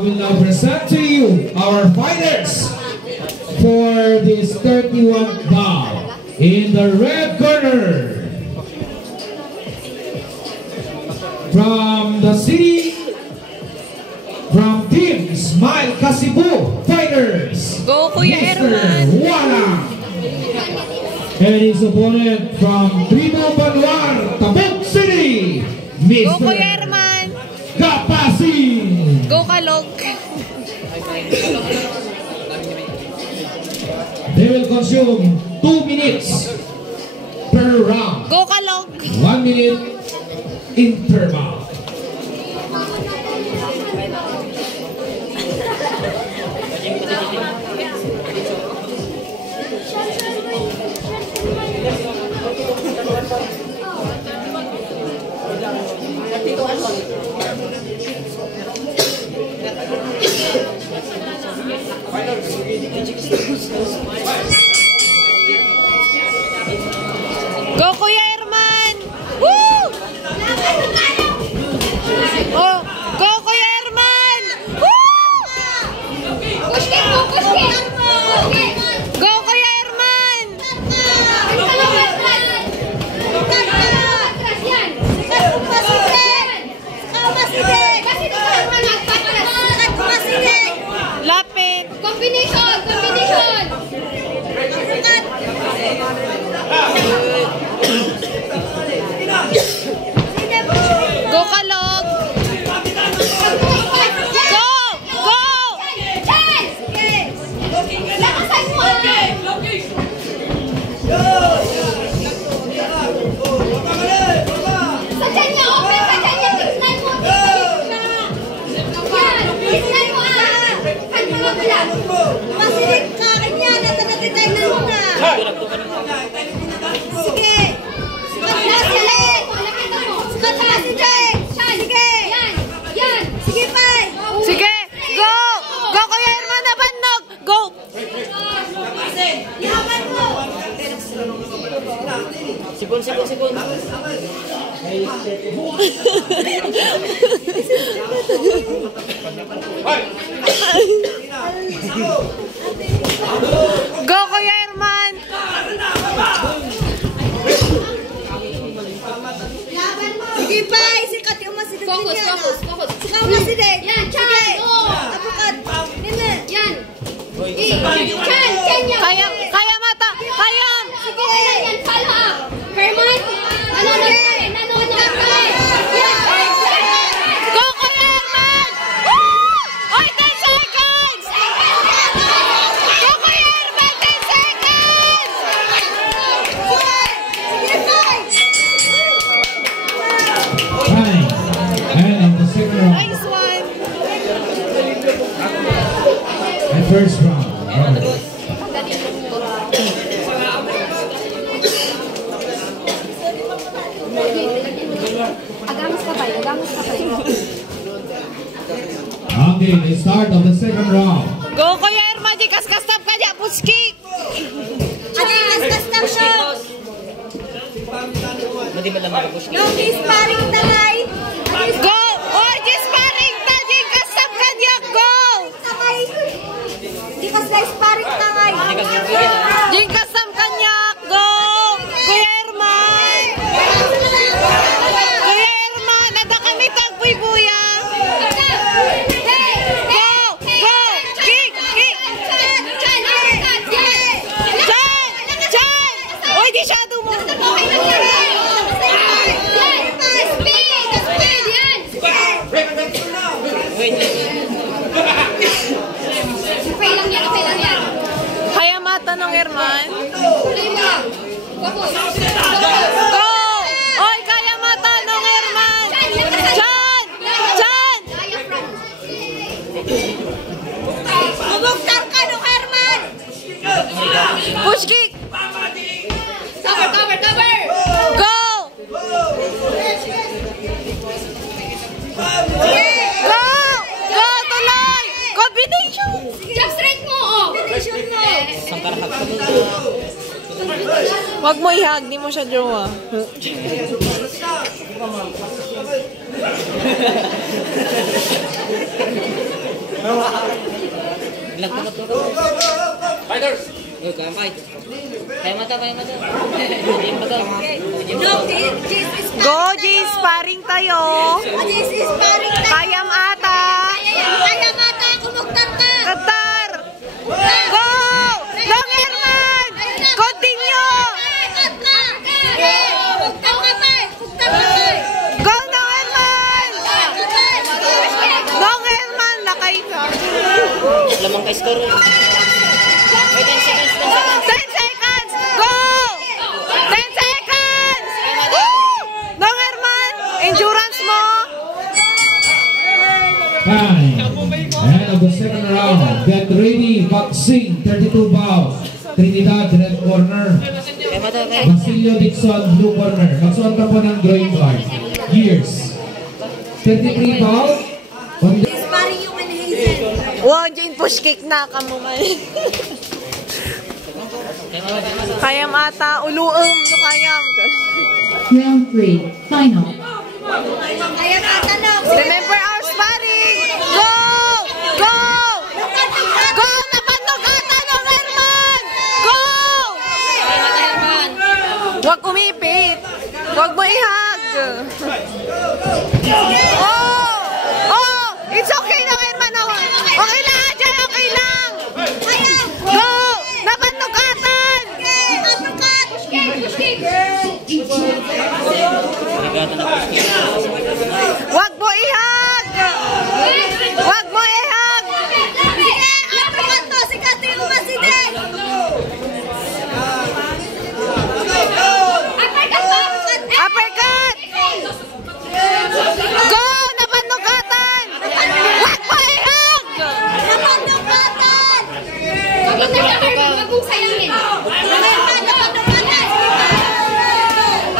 I will now present to you our fighters for this 31 bout. In the red corner, from the city, from Team Smile Kasibu Fighters, Go Kuya Herman! Wala. And his opponent from Tribo Banwar, Tabuk City, Mr. Go Kuya Herman! Kapasin. Go Kalog! They will consume 2 minutes per round. Go Kalog! 1 minute interval. Go Kuya Herman! Woo! Oh, go Kuya Herman! Woo! Go Kuya Herman! Lapit! Combination! Go Kalog! Go! Go! Lakasan mo! Sadyan niya, open! Sadyan niya! Tignan mo! Yan! Tignan mo ah! Kan mga pala! Masilig ka! Kanya! Natatatignan mo na! Sige! Sikat na! Sikat! Sikat na! Sikat! Sige! Yan! Yan! Sige pa! Sige! Go! Go Kuya Herman na bandog! Go! Yaman mo! Sipon. Go Kuya Herman! Laban mo! Sige pa, sikat yung masidag Focus! niya. Focus! Ikaw masidag. Yan! Chan! Apukat. Nene. Yan! Chan! Yan! Kaya mata! Kaya! Sige! Yan! Follow up! Herman! Nanonood ka rin! Nanonood ka rin! Go Kuya Herman! Woo! Oy, 10 seconds! Go Kuya Herman! 10 seconds! Sige pa. Time. And on the second round. Nice one! And first round. Agamas ka pa! Okay, the start of the second round. Go Kuya Herman! Di kas-kastap ka niya! Push kick! Adi, kastas siya. Hindi ba lang mag-push? Yung sparring tagay. Go! Oh, di sparring ta! Di kasap ka niya! Go! Tagay. Di ka sila sparring tagay. Di kasam ka niya! Go! Kuya Herman! Kuya Herman! Nada kami tagbuy-buya! Go! Go! Kick! Kick! Chan! Uy, di siya mo! Kaya matanong Herman? Go! Oy, kaya matanong Herman! Chan! Chan! Bubuktar ka no, Herman. Push kick! Cover! Go! Go! Go! Tuloy! Combination! Jump straight mo! Oh! Wag mo ihag, di mo siya jowa. Fighters! Kaya mata. No, this is Go, G! Sparring tayo! This is sparring time. Kayam ata! Kaya mata, kumugtan ka. Katar! Go! Long Herman! Continue! Go, Long Herman! Long Herman! Lakay ka! Lamang ka score. Wait, 10 seconds. 10 seconds! Go! 10 seconds! Woo! Long Herman! Endurance mo! Time. And of the second round, get ready, boxing, 32 bouts. Trinidad, red corner. Kaya mata. Basilio Dixon, blue corner. Magsuot ka po ng groin guard. Years. 33 bouts. On the Sparring yung Hazel. Wow, Jane, push kick na ka mo man. Kayam ata, uluong, no kayam. Round 3, final. Kaya mata lang. Remember our sparring! Go! Go! Go! Napandugatan ng Herman! Go! Huwag umipit. Huwag mo ihag. Oh! Oh! It's okay lang, Herman. Okay lang, Ajay. Okay lang. Go! Napandugatan! Huwag mo ihag! Huwag mo ihag! Uppercut! Go! Napandugatan! Huwag mo ihag!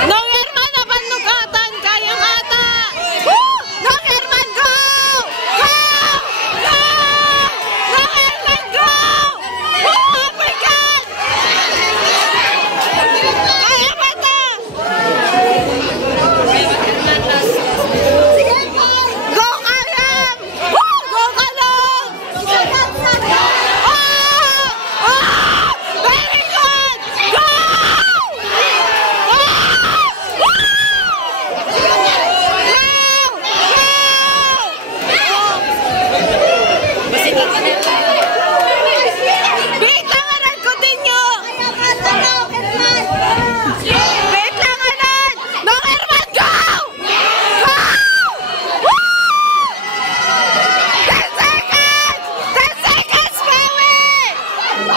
Nong Herman, napandugatan! Kaya ata! Woo! Nong Herman, go! Go! Go! Nong Herman, go! Woo! Uppercut! Kaya ata! Go ka lang! Woo! Go ka lang! Oh! Oh! Very good! Go! Oh! Woo! Wait lang, Aran! Continue! Wait lang, Aran! Nong Herman, go! Go! Woo! 10 seconds! 10 seconds, Bawi!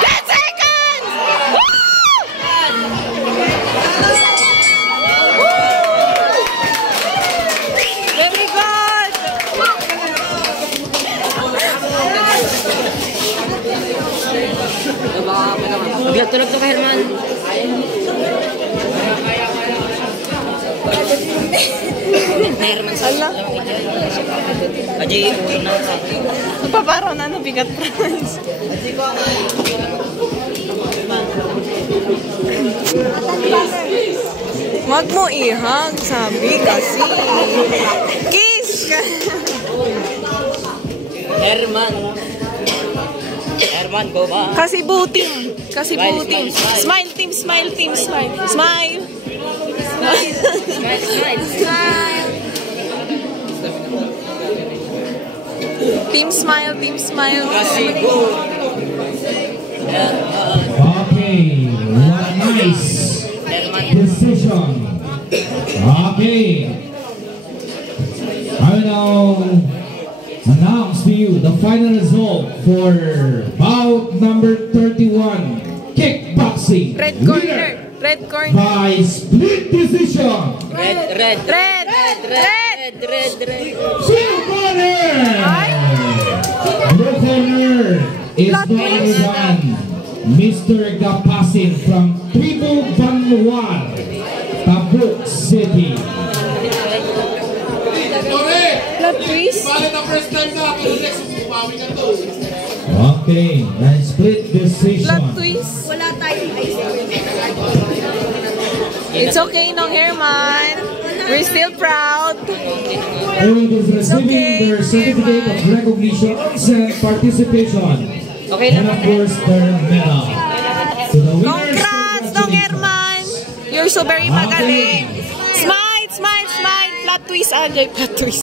10 seconds! Very good! Maglatulog to ka, Herman. Herman sa Ala. Ajay, una. Paparo na bigat prize. Wag mo ihag, sabi kasi. Kiss ka. Herman, go ba? Kasi buting. Kasi buting. Smile, team, smile, team, smile. Smile. Team smile, team smile. Kasi go. Okay, what a nice decision. Okay, I will now announce to you the final result for bout number 31, kickboxing. Red Winner corner. Red corner. by split decision. Red. Blue corner. Blue corner is none other than Mr. Gapasin from Tribu Banwal, Tabuk City. Plot twist. Okay, and split decision. Plot twist. Wala tayong ice. It's okay, Nong Herman. Wala We're still proud. And is receiving their certificate of recognition and participation. Okay And lang. of course, their medal. To the winners, Congrats, Dong Herman. You're so very magaling. Smile, smile, smile. Plot twist, Anjay. Plot twist.